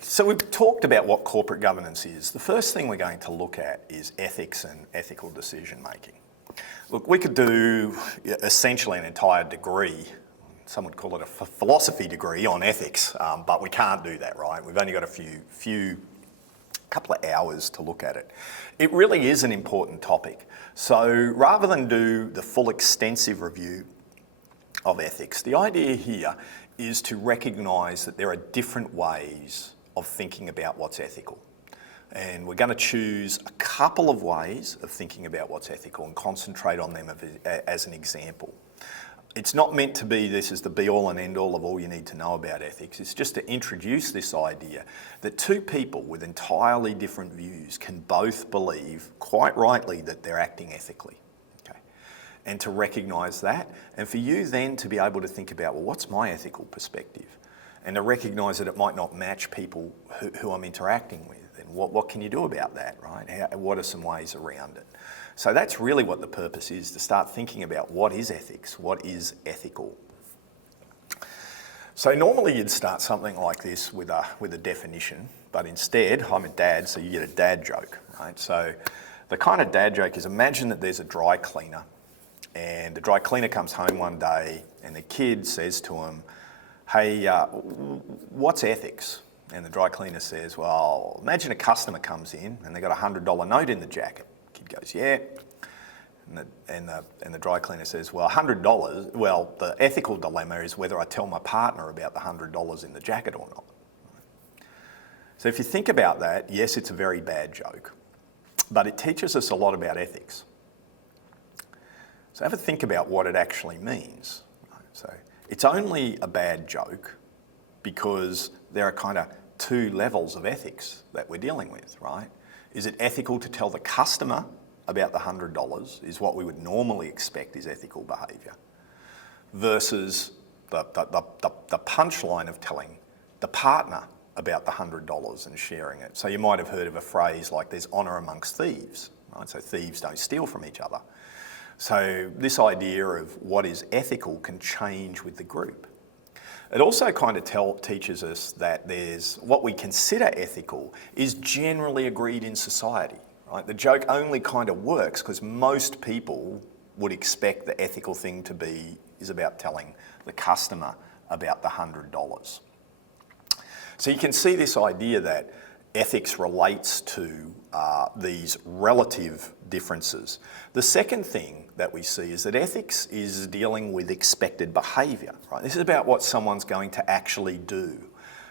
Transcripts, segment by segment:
So we've talked about what corporate governance is. The first thing we're going to look at is ethics and ethical decision making. Look, we could do essentially an entire degree, some would call it a philosophy degree on ethics, but we can't do that, right? We've only got a couple of hours to look at it. It really is an important topic. So rather than do the full extensive review of ethics, the idea here is to recognise that there are different ways of thinking about what's ethical. And we're going to choose a couple of ways of thinking about what's ethical and concentrate on them as an example. It's not meant to be this is the be-all and end-all of all you need to know about ethics. It's just to introduce this idea that two people with entirely different views can both believe, quite rightly, that they're acting ethically. Okay? And to recognise that, and for you then to be able to think about, well, what's my ethical perspective? And to recognise that it might not match people who I'm interacting with. And what can you do about that, right? What are some ways around it? So that's really what the purpose is, to start thinking about what is ethics, what is ethical. So normally you'd start something like this with a definition, but instead, I'm a dad, so you get a dad joke, right? So the kind of dad joke is, imagine that there's a dry cleaner, and the dry cleaner comes home one day and the kid says to him, hey, what's ethics? And the dry cleaner says, well, imagine a customer comes in and they got a $100 note in the jacket. The kid goes, yeah. And the dry cleaner says, well, $100, well, the ethical dilemma is whether I tell my partner about the $100 in the jacket or not. So if you think about that, yes, it's a very bad joke, but it teaches us a lot about ethics. So have a think about what it actually means. So it's only a bad joke because there are kind of two levels of ethics that we're dealing with, right? Is it ethical to tell the customer about the $100 is what we would normally expect is ethical behaviour, versus the punchline of telling the partner about the $100 and sharing it. So you might have heard of a phrase like there's honour amongst thieves, right? So thieves don't steal from each other. So this idea of what is ethical can change with the group. It also kind of teaches us that there's what we consider ethical is generally agreed in society. Right? The joke only kind of works because most people would expect the ethical thing to be is about telling the customer about the $100. So you can see this idea that ethics relates to these relative differences. The second thing that we see is that ethics is dealing with expected behaviour. Right? This is about what someone's going to actually do.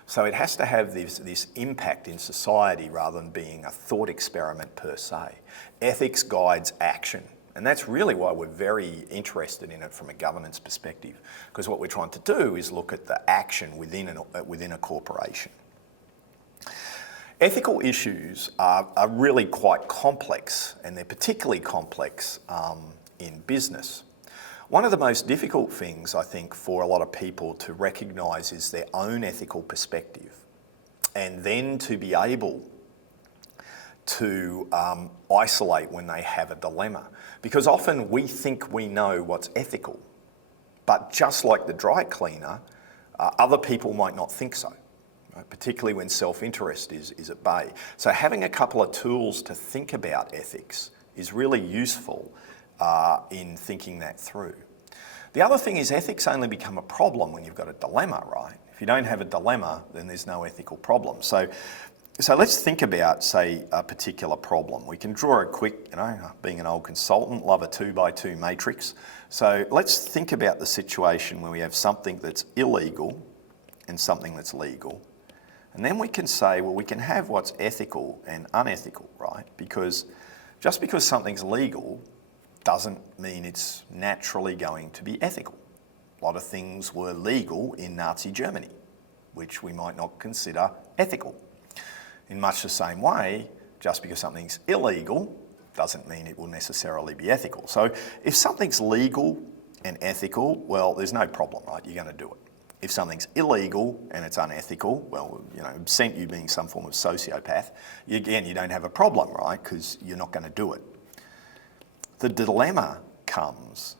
So it has to have this impact in society rather than being a thought experiment per se. Ethics guides action. And that's really why we're very interested in it from a governance perspective, because what we're trying to do is look at the action within a corporation. Ethical issues are really quite complex, and they're particularly complex in business. One of the most difficult things, I think, for a lot of people to recognise is their own ethical perspective, and then to be able to isolate when they have a dilemma. Because often we think we know what's ethical, but just like the dry cleaner, other people might not think so, right? Particularly when self-interest is at bay. So having a couple of tools to think about ethics is really useful in thinking that through. The other thing is ethics only become a problem when you've got a dilemma, right? If you don't have a dilemma, then there's no ethical problem. So let's think about, say, a particular problem. We can draw a quick, being an old consultant, love a 2x2 matrix. So let's think about the situation where we have something that's illegal and something that's legal. And then we can say, well, we can have what's ethical and unethical, right? Because just because something's legal doesn't mean it's naturally going to be ethical. A lot of things were legal in Nazi Germany, which we might not consider ethical. In much the same way, just because something's illegal doesn't mean it will necessarily be ethical. So if something's legal and ethical, well, there's no problem, right? You're going to do it. If something's illegal and it's unethical, well, absent you being some form of sociopath, again, you don't have a problem, right? Because you're not going to do it. The dilemma comes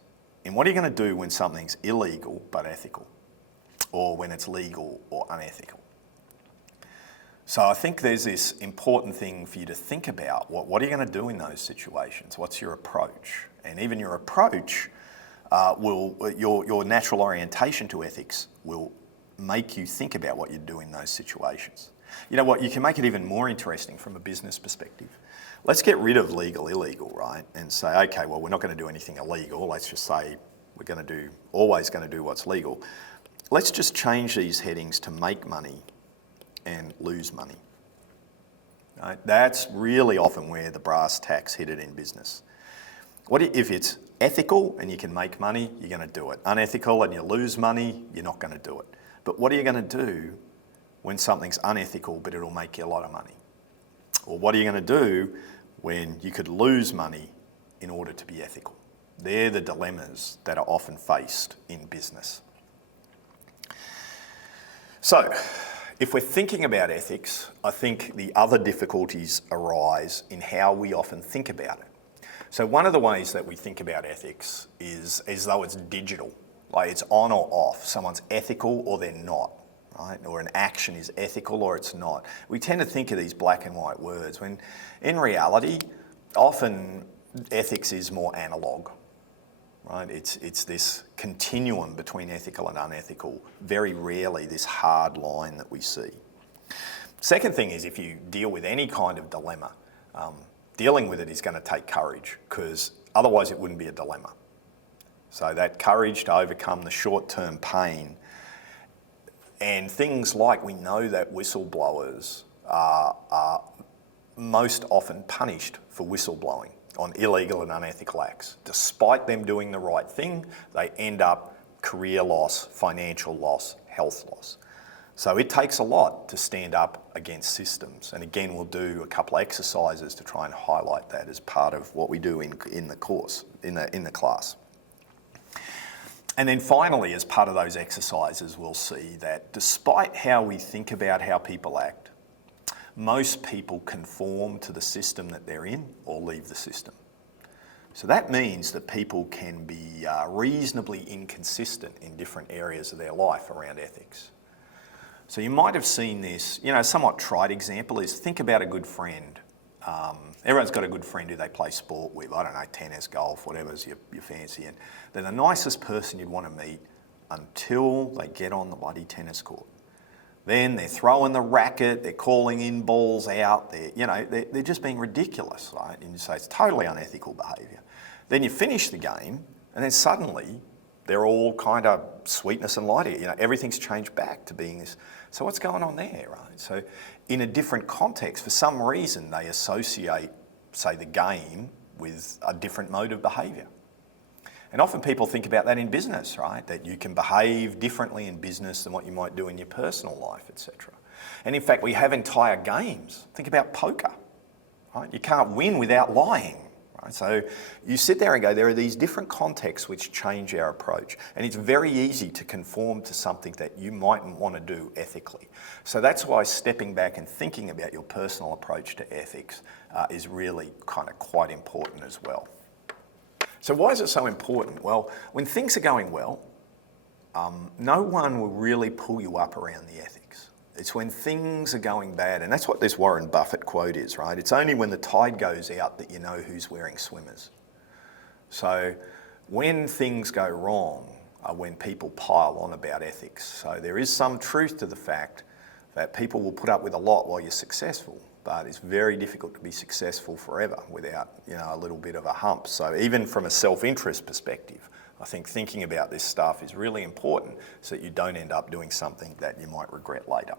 in what are you going to do when something's illegal but ethical, or when it's legal or unethical? So I think there's this important thing for you to think about. What are you going to do in those situations? What's your approach? And even your approach your natural orientation to ethics will make you think about what you do in those situations. You know what, you can make it even more interesting from a business perspective. Let's get rid of legal, illegal, right? And say, okay, well, we're not going to do anything illegal. Let's just say we're always going to do what's legal. Let's just change these headings to make money and lose money. Right? That's really often where the brass tacks hit it in business. What if it's ethical and you can make money, you're going to do it. Unethical and you lose money, you're not going to do it. But what are you going to do when something's unethical but it'll make you a lot of money? Or what are you going to do when you could lose money in order to be ethical? They're the dilemmas that are often faced in business. So, if we're thinking about ethics, I think the other difficulties arise in how we often think about it. So one of the ways that we think about ethics is as though it's digital, like it's on or off. Someone's ethical or they're not, right? Or an action is ethical or it's not. We tend to think of these black and white words when in reality, often ethics is more analog, right? It's this continuum between ethical and unethical, very rarely this hard line that we see. Second thing is if you deal with any kind of dilemma, dealing with it is going to take courage because otherwise it wouldn't be a dilemma. So that courage to overcome the short-term pain and things like we know that whistleblowers are most often punished for whistleblowing on illegal and unethical acts. Despite them doing the right thing, they end up career loss, financial loss, health loss. So it takes a lot to stand up against systems. And again, we'll do a couple of exercises to try and highlight that as part of what we do in the course, in the class. And then finally, as part of those exercises, we'll see that despite how we think about how people act, most people conform to the system that they're in or leave the system. So that means that people can be reasonably inconsistent in different areas of their life around ethics. So you might have seen this, a somewhat trite example is think about a good friend. Everyone's got a good friend who they play sport with, I don't know, tennis, golf, whatever's your fancy. And they're the nicest person you'd want to meet until they get on the bloody tennis court. Then they're throwing the racket, they're calling in balls out, they're just being ridiculous, right? And you say it's totally unethical behaviour. Then you finish the game and then suddenly they're all kind of sweetness and light here. Everything's changed back to being this. So what's going on there, right? So in a different context, for some reason, they associate, say, the game with a different mode of behaviour. And often people think about that in business, right? That you can behave differently in business than what you might do in your personal life, etc. And in fact, we have entire games. Think about poker, right? You can't win without lying. Right? So you sit there and go, there are these different contexts which change our approach. And it's very easy to conform to something that you mightn't want to do ethically. So that's why stepping back and thinking about your personal approach to ethics is really kind of quite important as well. So why is it so important? Well, when things are going well, no one will really pull you up around the ethics. It's when things are going bad, and that's what this Warren Buffett quote is, right? It's only when the tide goes out that you know who's wearing swimmers. So when things go wrong are when people pile on about ethics. So there is some truth to the fact that people will put up with a lot while you're successful, but it's very difficult to be successful forever without, a little bit of a hump. So even from a self-interest perspective, I think thinking about this stuff is really important so that you don't end up doing something that you might regret later.